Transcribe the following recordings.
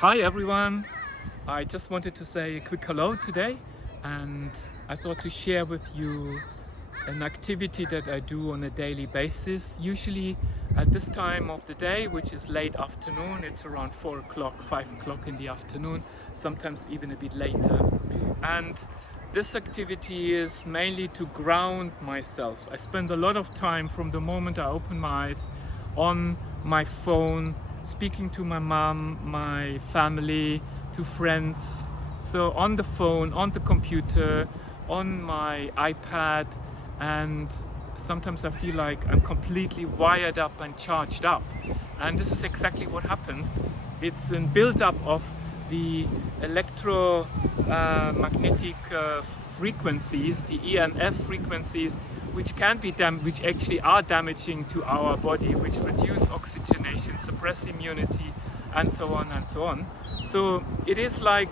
Hi everyone! I just wanted to say a quick hello today, and I thought to share with you an activity that I do on a daily basis, usually at this time of the day, which is late afternoon. It's around 4 o'clock, 5 o'clock in the afternoon, sometimes even a bit later. And this activity is mainly to ground myself. I spend a lot of time from the moment I open my eyes on my phone, speaking to my mom, my family, to friends. So on the phone, on the computer, on my iPad, and sometimes I feel like I'm completely wired up and charged up. And this is exactly what happens. It's a build-up of the electromagnetic frequencies, the EMF frequencies, which actually are damaging to our body, which reduce oxygenation, suppress immunity, and so on and so on. So it is like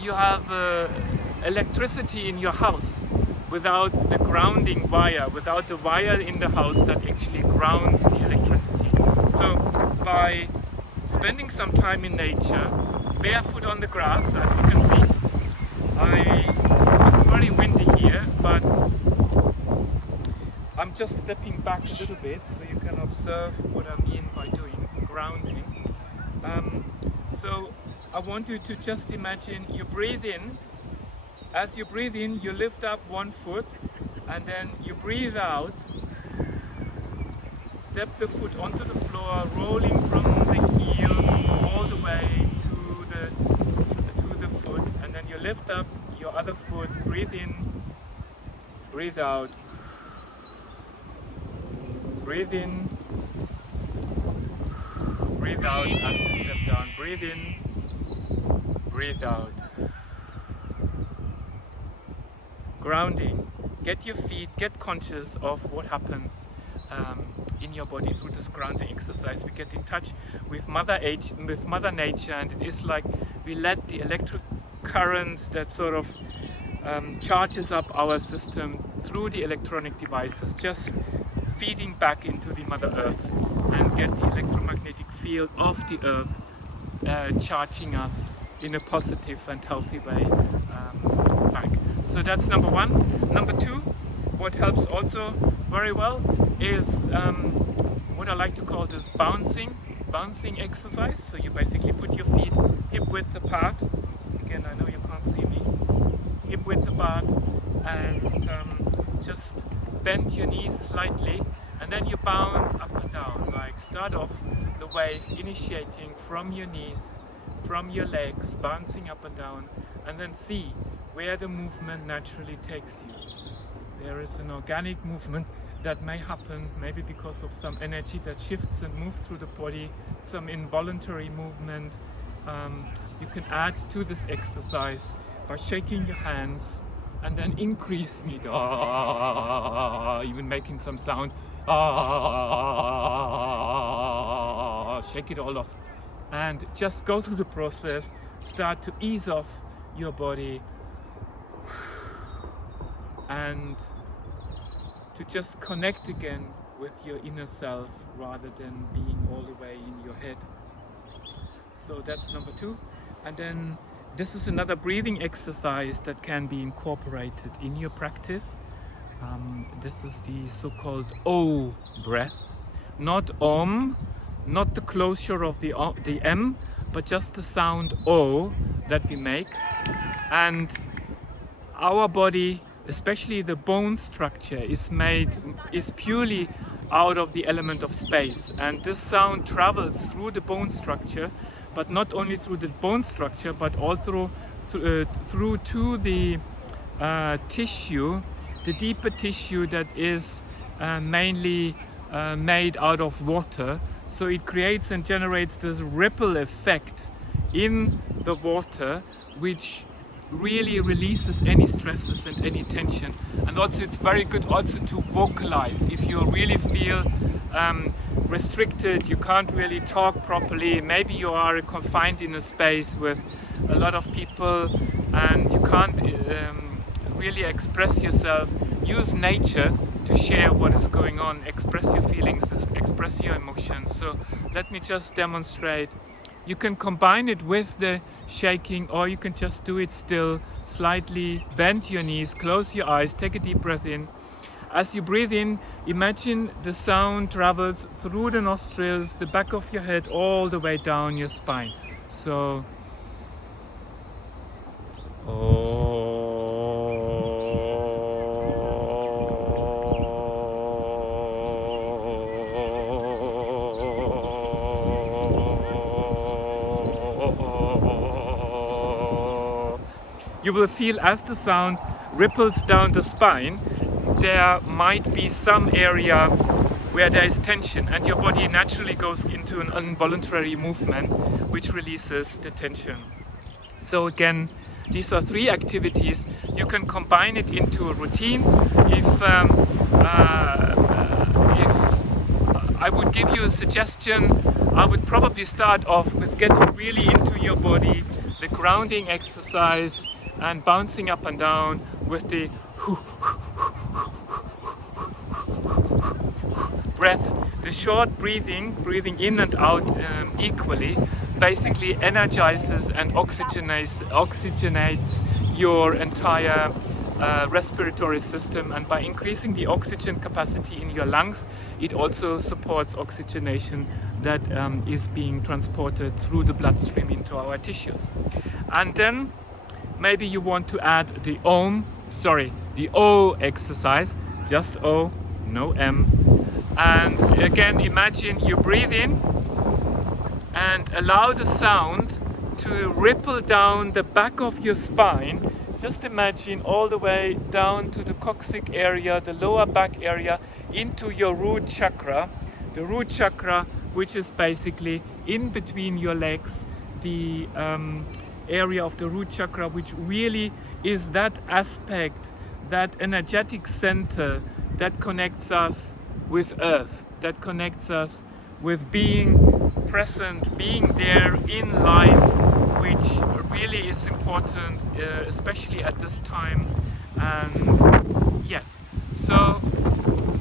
you have electricity in your house without the grounding wire, without the wire in the house that actually grounds the electricity. So by spending some time in nature, barefoot on the grass, as you can see, it's very windy here, but I'm just stepping back a little bit so you can observe what I mean by doing grounding. So I want you to just imagine you breathe in. As you breathe in, you lift up one foot, and then you breathe out. Step the foot onto the floor, rolling from the heel all the way to the foot, and then you lift up your other foot, breathe in, breathe out, breathe in, breathe out as you step down, breathe in, breathe out. Grounding. Get your feet, get conscious of what happens in your body through this grounding exercise. We get in touch with Mother Nature, and it is like we let the electric current that sort of charges up our system through the electronic devices, just feeding back into the Mother Earth, and get the electromagnetic field of the Earth charging us in a positive and healthy way back. So that's number one. Number two, what helps also very well is what I like to call this bouncing exercise. So you basically put your feet hip width apart. Again, I know you can't see me. Hip width apart, and just bend your knees slightly, and then you bounce up and down. Like start off the wave initiating from your knees, from your legs, bouncing up and down, and then see where the movement naturally takes you. There is an organic movement that may happen, maybe because of some energy that shifts and moves through the body, some involuntary movement. You can add to this exercise by shaking your hands and then increasing it, even making some sound, shake it all off, and just go through the process. Start to ease off your body, and to just connect again with your inner self rather than being all the way in your head. So that's number two. And then this is another breathing exercise that can be incorporated in your practice. This is the so-called O breath, not Om, not the closure of the M, but just the sound O that we make. And our body, especially the bone structure, is purely out of the element of space, and this sound travels through the bone structure, but not only through the bone structure, but also through to the tissue, the deeper tissue that is mainly made out of water. So it creates and generates this ripple effect in the water, which really releases any stresses and any tension. And also it's very good also to vocalize. If you really feel restricted, you can't really talk properly, maybe you are confined in a space with a lot of people and you can't really express yourself, use nature to share what is going on, express your feelings, express your emotions. So let me just demonstrate. You can combine it with the shaking, or you can just do it still. Slightly bend your knees, close your eyes, take a deep breath in. As you breathe in, imagine the sound travels through the nostrils, the back of your head, all the way down your spine. So, you will feel as the sound ripples down the spine, there might be some area where there is tension, and your body naturally goes into an involuntary movement which releases the tension. So again, these are 3 activities. You can combine it into a routine. If I would give you a suggestion, I would probably start off with getting really into your body, the grounding exercise, and bouncing up and down with the breath. The short breathing in and out equally, basically energizes and oxygenates your entire respiratory system, and by increasing the oxygen capacity in your lungs, it also supports oxygenation that is being transported through the bloodstream into our tissues. And then maybe you want to add the the O exercise, just O, no M. And again, imagine you breathe in and allow the sound to ripple down the back of your spine. Just imagine all the way down to the coccyx area, the lower back area, into your root chakra. The root chakra, which is basically in between your legs, the area of the root chakra, which really is that aspect, that energetic center that connects us with earth, that connects us with being present, being there in life, which really is important, especially at this time. And yes, so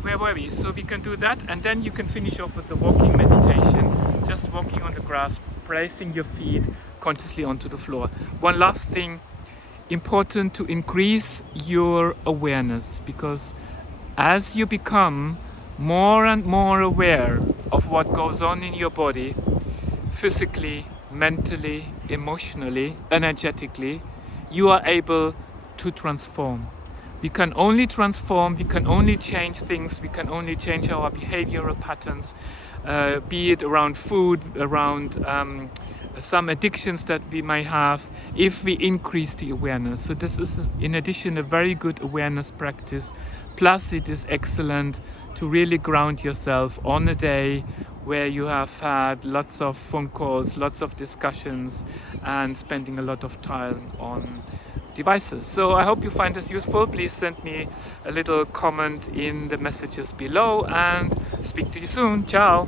where were we? So we can do that, and then you can finish off with the walking meditation, just walking on the grass, placing your feet consciously onto the floor. One last thing, important to increase your awareness, because as you become more and more aware of what goes on in your body, physically, mentally, emotionally, energetically, you are able to transform. We can only transform, we can only change things, we can only change our behavioral patterns, be it around food, around some addictions that we may have, if we increase the awareness. So this is, in addition, a very good awareness practice. Plus, it is excellent to really ground yourself on a day where you have had lots of phone calls, lots of discussions, and spending a lot of time on devices. So I hope you find this useful. Please send me a little comment in the messages below, and speak to you soon. Ciao.